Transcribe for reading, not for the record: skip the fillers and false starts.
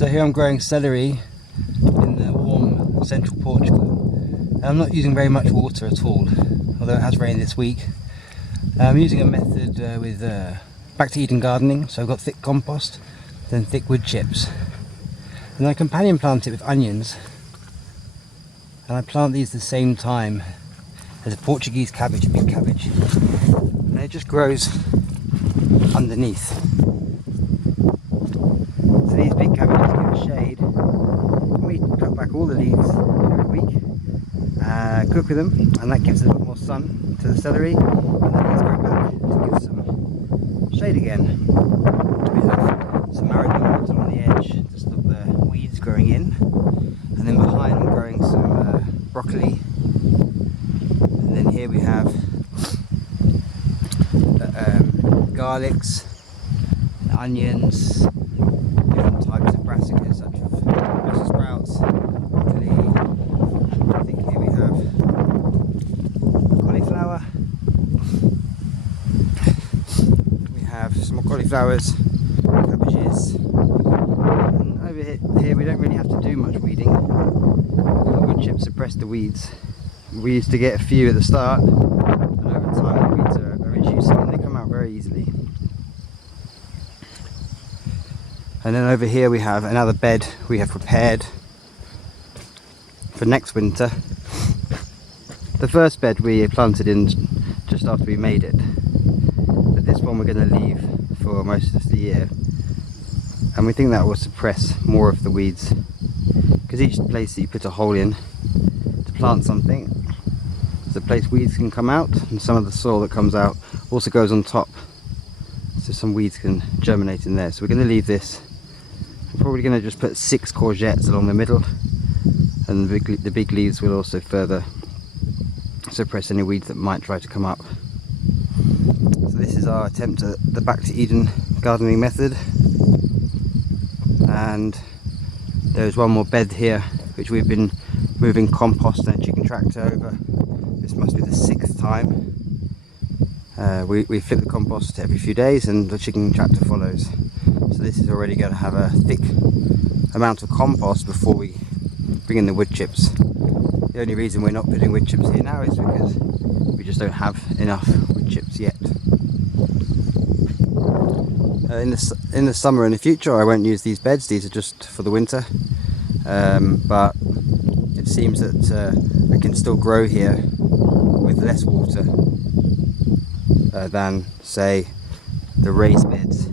So here I'm growing celery in the warm central Portugal. And I'm not using very much water at all, although it has rained this week. I'm using a method with back to Eden gardening, so I've got thick compost, then thick wood chips. And I companion plant it with onions, and I plant these at the same time as a Portuguese cabbage, a big cabbage, and it just grows underneath. So these big cabbages give us shade, and we cut back all the leaves every week, cook with them, and that gives a lot more sun to the celery, and the leaves grow back to give some shade again. We have some marigolds on the edge to stop the weeds growing in, and then behind I'm growing some broccoli, and then here we have garlics, onions, different types of brassicas such as Brussels sprouts, broccoli. I think here we have cauliflower. We have some more cauliflowers, cabbages, and over here we don't really have to do much weeding. The wood chips suppress the weeds. We used to get a few at the start, and over time the weeds are reducing and they come out very easily. And then over here we have another bed we have prepared for next winter. The first bed we planted in just after we made it, but this one we're going to leave for most of the year, and we think that will suppress more of the weeds, because each place that you put a hole in to plant something is a place weeds can come out, and some of the soil that comes out also goes on top, so some weeds can germinate in there. So we're going to leave this. I'm probably going to just put 6 courgettes along the middle, and the big leaves will also further suppress any weeds that might try to come up. So this is our attempt at the back to Eden gardening method, and there's one more bed here which we've been moving compost and a chicken tractor over. This must be the 6th time. We flip the compost every few days and the chicken tractor follows. So this is already going to have a thick amount of compost before we bring in the wood chips. The only reason we're not putting wood chips here now is because we just don't have enough wood chips yet. In the summer and the future I won't use these beds, these are just for the winter, but it seems that I can still grow here with less water than, say, the raised beds